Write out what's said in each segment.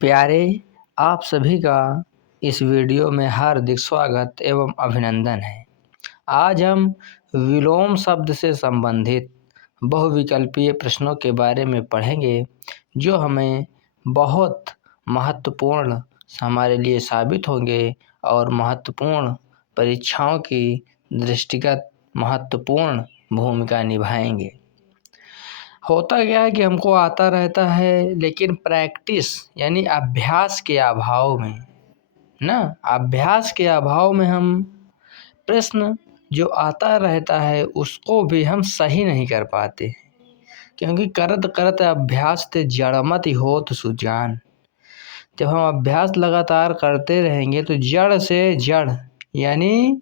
प्यारे, आप सभी का इस वीडियो में हार्दिक स्वागत एवं अभिनंदन है। आज हम विलोम शब्द से संबंधित बहुविकल्पीय प्रश्नों के बारे में पढ़ेंगे, जो हमें बहुत महत्वपूर्ण हमारे लिए साबित होंगे और महत्वपूर्ण परीक्षाओं की दृष्टिगत महत्वपूर्ण भूमिका निभाएंगे। होता क्या है कि हमको आता रहता है, लेकिन प्रैक्टिस यानी अभ्यास के अभाव में हम प्रश्न जो आता रहता है उसको भी हम सही नहीं कर पाते, क्योंकि करत करत अभ्यास ते जड़मति होत सुजान। जब हम अभ्यास लगातार करते रहेंगे तो जड़ से जड़ यानी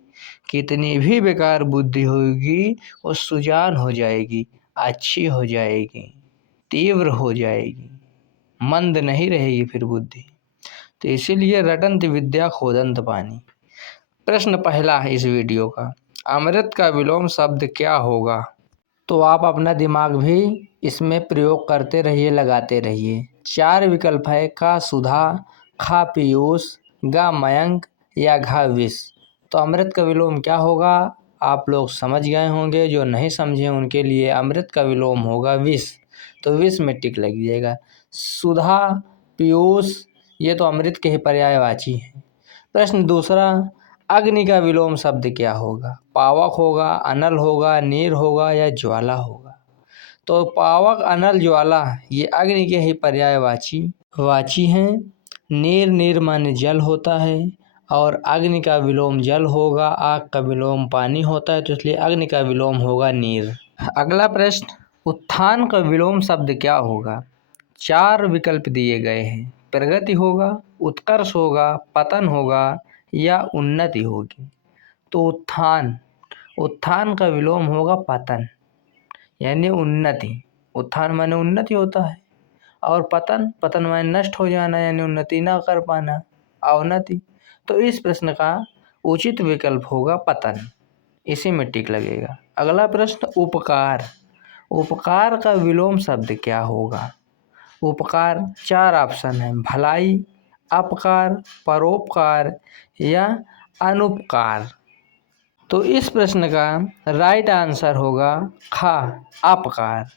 कितनी भी बेकार बुद्धि होगी वो सुजान हो जाएगी, अच्छी हो जाएगी, तीव्र हो जाएगी, मंद नहीं रहेगी फिर बुद्धि। तो इसीलिए रटंत विद्या खोदंत पानी। प्रश्न पहला है इस वीडियो का, अमृत का विलोम शब्द क्या होगा? तो आप अपना दिमाग भी इसमें प्रयोग करते रहिए, लगाते रहिए। 4 विकल्प है, का सुधा, खा पीयूष, गा मयंक या घा विष। तो अमृत का विलोम क्या होगा आप लोग समझ गए होंगे, जो नहीं समझे उनके लिए अमृत का विलोम होगा विष। तो विष में टिक लगिएगा। सुधा, पीयूष ये तो अमृत के ही पर्यायवाची हैं। प्रश्न दूसरा, अग्नि का विलोम शब्द क्या होगा? पावक होगा, अनल होगा, नीर होगा या ज्वाला होगा। तो पावक, अनल, ज्वाला ये अग्नि के ही पर्यायवाची हैं। नीर माने जल होता है और अग्नि का विलोम जल होगा, आग का विलोम पानी होता है, तो इसलिए अग्नि का विलोम होगा नीर। अगला प्रश्न, उत्थान का विलोम शब्द क्या होगा? 4 विकल्प दिए गए हैं, प्रगति होगा, उत्कर्ष होगा, पतन होगा या उन्नति होगी। तो उत्थान का विलोम होगा पतन यानी उन्नति। उत्थान माने उन्नति होता है और पतन माने नष्ट हो जाना यानी उन्नति ना कर पाना, अवनति। तो इस प्रश्न का उचित विकल्प होगा पतन, इसी में टिक लगेगा। अगला प्रश्न, उपकार का विलोम शब्द क्या होगा? उपकार 4 ऑप्शन है, भलाई, अपकार, परोपकार या अनुपकार। तो इस प्रश्न का राइट आंसर होगा खा, अपकार।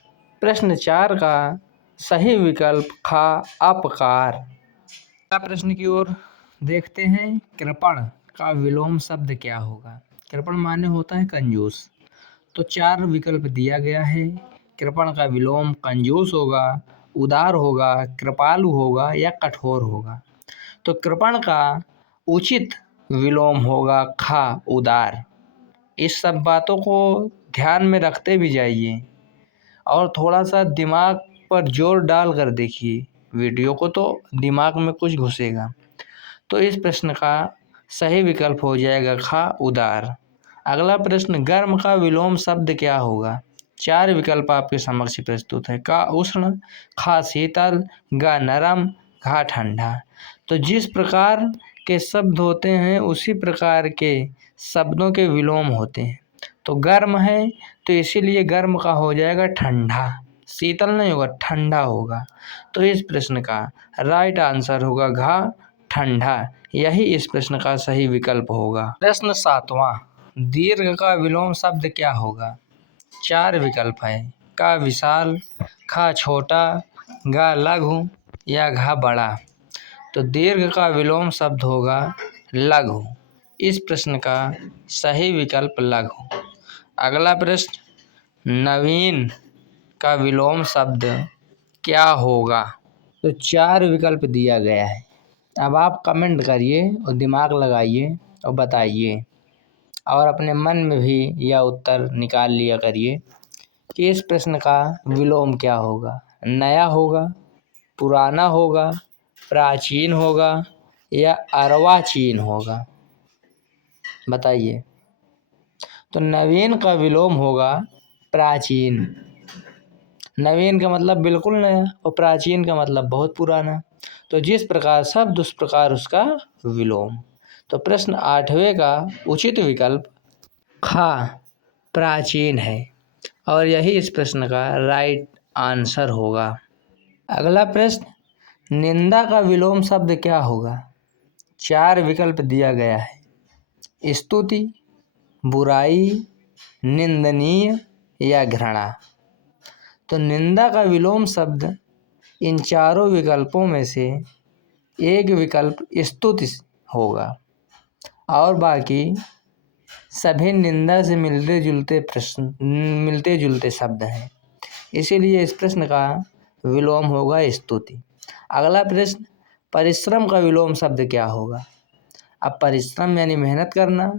प्रश्न 4 का सही विकल्प खा, अपकार। प्रश्न की ओर देखते हैं, कृपण का विलोम शब्द क्या होगा? कृपण माने होता है कंजूस। तो 4 विकल्प दिया गया है, कृपण का विलोम कंजूस होगा, उदार होगा, कृपालु होगा या कठोर होगा। तो कृपण का उचित विलोम होगा खा, उदार। इस सब बातों को ध्यान में रखते भी जाइए और थोड़ा सा दिमाग पर जोर डाल कर देखिए वीडियो को, तो दिमाग में कुछ घुसेगा। तो इस प्रश्न का सही विकल्प हो जाएगा खा, उदार। अगला प्रश्न, गर्म का विलोम शब्द क्या होगा? 4 विकल्प आपके समक्ष प्रस्तुत है, का उष्ण, खा शीतल, गा नरम, घा ठंडा। तो जिस प्रकार के शब्द होते हैं उसी प्रकार के शब्दों के विलोम होते हैं। तो गर्म है तो इसीलिए गर्म का हो जाएगा ठंडा, शीतल नहीं होगा, ठंडा होगा। तो इस प्रश्न का राइट आंसर होगा घा, ठंडा। यही इस प्रश्न का सही विकल्प होगा। प्रश्न 7वां, दीर्घ का विलोम शब्द क्या होगा? 4 विकल्प है, का विशाल, खा छोटा, गा लघु या घा बड़ा। तो दीर्घ का विलोम शब्द होगा लघु। इस प्रश्न का सही विकल्प लघु। अगला प्रश्न, नवीन का विलोम शब्द क्या होगा? तो 4 विकल्प दिया गया है। अब आप कमेंट करिए और दिमाग लगाइए और बताइए, और अपने मन में भी यह उत्तर निकाल लिया करिए कि इस प्रश्न का विलोम क्या होगा। नया होगा, पुराना होगा, प्राचीन होगा या अर्वाचीन होगा, बताइए। तो नवीन का विलोम होगा प्राचीन। नवीन का मतलब बिल्कुल नया और प्राचीन का मतलब बहुत पुराना। तो जिस प्रकार शब्द उस प्रकार उसका विलोम। तो प्रश्न 8वें का उचित विकल्प खा, प्राचीन है और यही इस प्रश्न का राइट आंसर होगा। अगला प्रश्न, निंदा का विलोम शब्द क्या होगा? 4 विकल्प दिया गया है। स्तुति, बुराई, निंदनीय या घृणा। तो निंदा का विलोम शब्द इन चारों विकल्पों में से एक विकल्प स्तुति होगा और बाकी सभी निंदा से मिलते जुलते शब्द हैं। इसीलिए इस प्रश्न का विलोम होगा स्तुति। अगला प्रश्न, परिश्रम का विलोम शब्द क्या होगा? अब परिश्रम यानी मेहनत करना,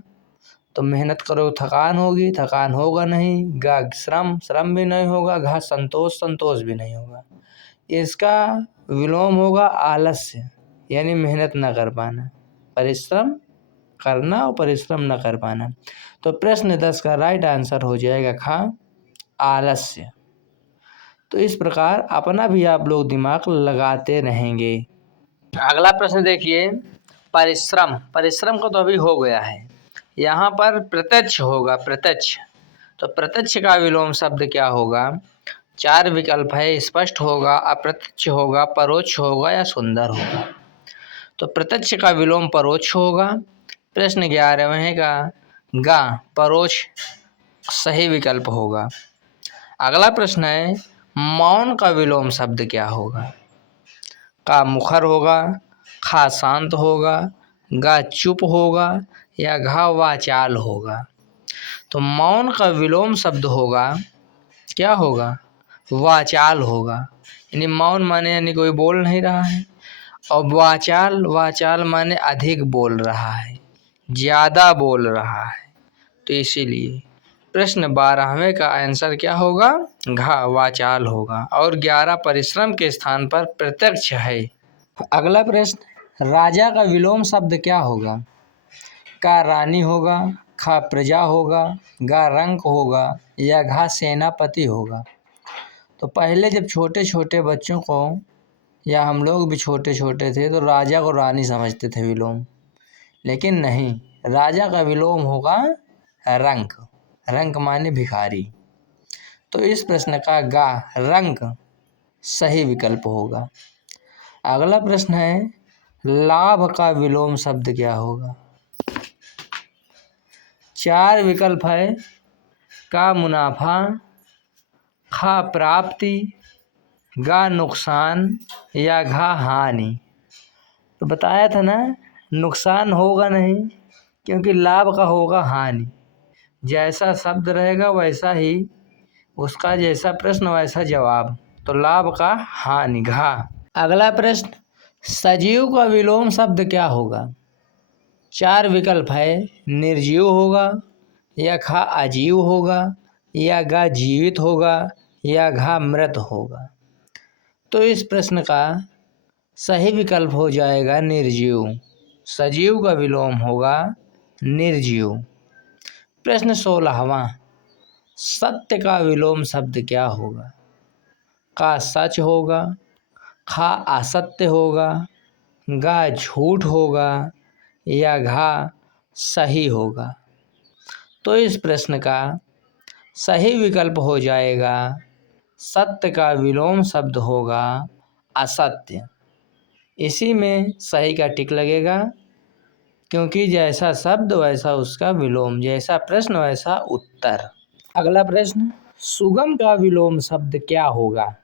तो मेहनत करो थकान होगी, थकान होगा नहीं। गा श्रम, श्रम भी नहीं होगा। घा संतोष, संतोष भी नहीं होगा। इसका विलोम होगा आलस्य, यानी मेहनत न कर पाना। परिश्रम करना और परिश्रम न कर पाना। तो प्रश्न 10 का राइट आंसर हो जाएगा खा, आलस्य। तो इस प्रकार अपना भी आप लोग दिमाग लगाते रहेंगे। अगला प्रश्न देखिए, परिश्रम। परिश्रम का तो अभी हो गया है। यहाँ पर प्रत्यक्ष होगा, प्रत्यक्ष। तो प्रत्यक्ष का विलोम शब्द क्या होगा? 4 विकल्प है। स्पष्ट होगा, अप्रत्यक्ष होगा, परोक्ष होगा या सुंदर होगा। तो प्रत्यक्ष का विलोम परोक्ष होगा। प्रश्न 11वें का गा, परोक्ष सही विकल्प होगा। अगला प्रश्न है, मौन का विलोम शब्द क्या होगा? का मुखर होगा, खा शांत होगा, गा चुप होगा या घा वाचाल होगा। तो मौन का विलोम शब्द होगा, क्या होगा? वाचाल होगा। यानी मौन माने यानी कोई बोल नहीं रहा है, और वाचाल, वाचाल माने अधिक बोल रहा है, ज़्यादा बोल रहा है। तो इसीलिए प्रश्न 12वें का आंसर क्या होगा? घा, वाचाल होगा। और 11 परिश्रम के स्थान पर प्रत्यक्ष है। अगला प्रश्न, राजा का विलोम शब्द क्या होगा? का रानी होगा, खा प्रजा होगा, गा रंक होगा या घा सेनापति होगा। तो पहले जब छोटे छोटे बच्चों को, या हम लोग भी छोटे छोटे थे, तो राजा को रानी समझते थे विलोम, लेकिन नहीं, राजा का विलोम होगा रंक। रंक माने भिखारी। तो इस प्रश्न का गा, रंक सही विकल्प होगा। अगला प्रश्न है, लाभ का विलोम शब्द क्या होगा? 4 विकल्प है। का मुनाफा, खा प्राप्ति, गा नुकसान या घा हानि। तो बताया था ना, नुकसान होगा नहीं, क्योंकि लाभ का होगा हानि। जैसा शब्द रहेगा वैसा ही उसका, जैसा प्रश्न वैसा जवाब। तो लाभ का हानि, घा। अगला प्रश्न, सजीव का विलोम शब्द क्या होगा? 4 विकल्प है। निर्जीव होगा या खा अजीव होगा या गा जीवित होगा या घा मृत होगा। तो इस प्रश्न का सही विकल्प हो जाएगा निर्जीव। सजीव का विलोम होगा निर्जीव। प्रश्न 16वां, सत्य का विलोम शब्द क्या होगा? का सच होगा, खा असत्य होगा, गा झूठ होगा या घा सही होगा। तो इस प्रश्न का सही विकल्प हो जाएगा, सत्य का विलोम शब्द होगा असत्य। इसी में सही का टिक लगेगा, क्योंकि जैसा शब्द वैसा उसका विलोम, जैसा प्रश्न वैसा उत्तर। अगला प्रश्न, सुगम का विलोम शब्द क्या होगा?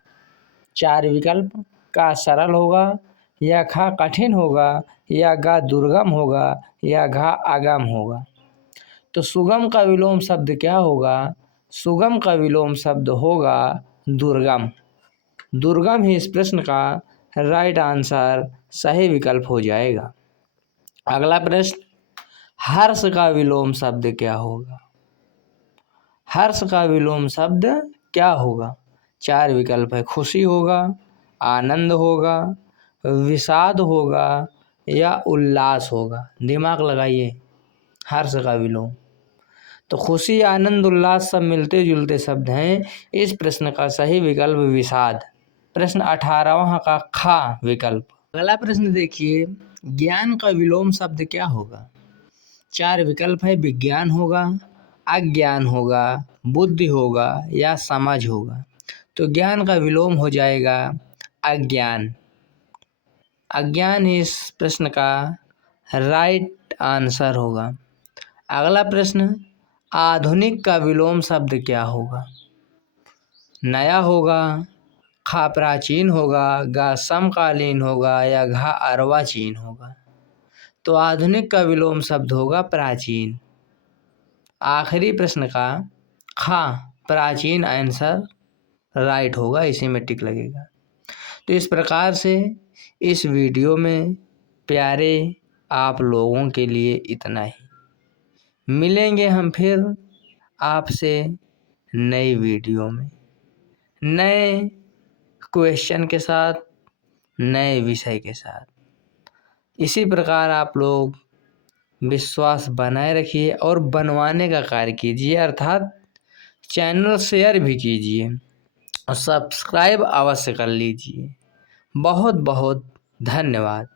4 विकल्प, का सरल होगा या खा कठिन होगा या गा दुर्गम होगा या घा अगम होगा। तो सुगम का विलोम शब्द क्या होगा? सुगम का विलोम शब्द होगा दुर्गम। दुर्गम ही इस प्रश्न का राइट आंसर, सही विकल्प हो जाएगा। अगला प्रश्न, हर्ष का विलोम शब्द क्या होगा? हर्ष का विलोम शब्द क्या होगा? 4 विकल्प है। खुशी होगा, आनंद होगा, विषाद होगा या उल्लास होगा। दिमाग लगाइए, हर्ष का विलोम। तो खुशी, आनंद, उल्लास सब मिलते जुलते शब्द हैं। इस प्रश्न का सही विकल्प विषाद। प्रश्न 18वां का खा विकल्प। अगला प्रश्न देखिए, ज्ञान का विलोम शब्द क्या होगा? 4 विकल्प है। विज्ञान होगा, अज्ञान होगा, बुद्धि होगा या समझ होगा। तो ज्ञान का विलोम हो जाएगा अज्ञान। अज्ञान ही इस प्रश्न का राइट आंसर होगा। अगला प्रश्न, आधुनिक का विलोम शब्द क्या होगा? नया होगा, खा प्राचीन होगा, गा समकालीन होगा या घा अर्वाचीन होगा? तो आधुनिक का विलोम शब्द होगा प्राचीन। आखिरी प्रश्न का खा प्राचीन आंसर राइट होगा, इसी में टिक लगेगा। तो इस प्रकार से इस वीडियो में प्यारे आप लोगों के लिए इतना ही। मिलेंगे हम फिर आपसे नई वीडियो में नए क्वेश्चन के साथ, नए विषय के साथ। इसी प्रकार आप लोग विश्वास बनाए रखिए और बनवाने का कार्य कीजिए, अर्थात चैनल शेयर भी कीजिए और सब्सक्राइब अवश्य कर लीजिए। बहुत बहुत धन्यवाद।